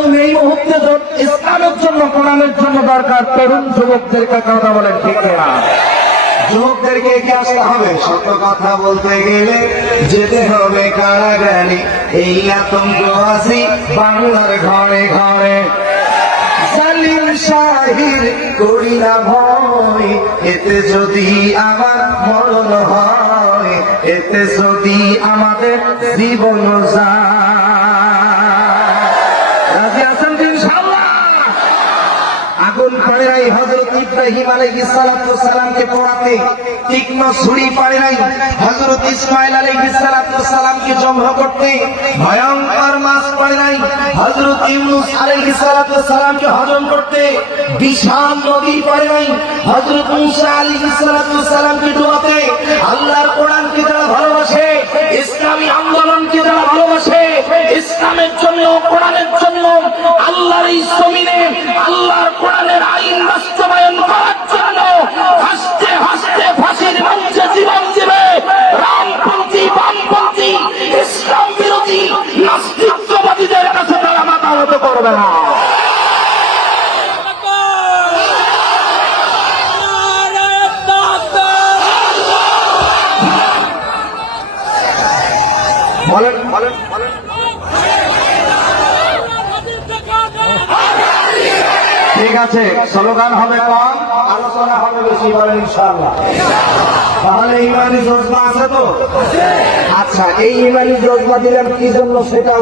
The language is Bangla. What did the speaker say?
জুলুম এই মুহূর্তে ইসলামের জন্য, কোরআনের জন্য দরকার। তরুণ যুবকদেরকে কথা বলেন ঠিক না? যুবকদেরকে এগিয়ে আসতে হবে। সত্য কথা বলতে গেলে যেতে হবে কারাগারে। এই আতঙ্ক আছে বাংলার ঘরে ঘরে। জালিম শাহির করি না ভয়, এতে যদি আমার মরণ হয়, এতে যদি আমাদের জীবন যায়। রাজি আছেন তো ইনশাআল্লাহ? আগুন পারে নাই হযরত ইব্রাহিম আলাইহিস সালামকে পোড়াতে, তীক্ষ্ণ ছুরি পারে নাই হযরত ইসমাঈল আলাইহিস সালামকে জবাহ করতে, ভয়ঙ্কর মাছ পারে নাই হযরত ইউনূস আলাইহিস সালামকে হজম করতে, বিশাল নদী পারে নাই হযরত মূসা আলাইহিস সালামকে ডুবাতে। আল্লাহর কোরআনকে যারা ভালোবাসে, ইসলামী আন্দোলনকে যারা ভালোবাসে, ইসলামের জন্য, কোরআনের জন্য, আল্লাহর এই জমিনে আল্লাহর কোরআনের আইন বাস্তবায়ন করার জন্য হাসতে হাসতে ফাঁসির মঞ্চে জীবন দেবে রামপন্থী, বামপন্থী, ইসলাম বিরোধী নাস্তিকবাদীদের কাছে তারা মাথা নত করবে না। বলেন বলেন বলেন। ঠিক আছে, স্লোগান হবে কম, আলোচনা হবে বেশি, বলেন ইনশাআল্লাহ। তাহলে ইমানি জজবা আছে তো? আচ্ছা, এই ইমানি জজবা দিলাম কি জন্য সেটাও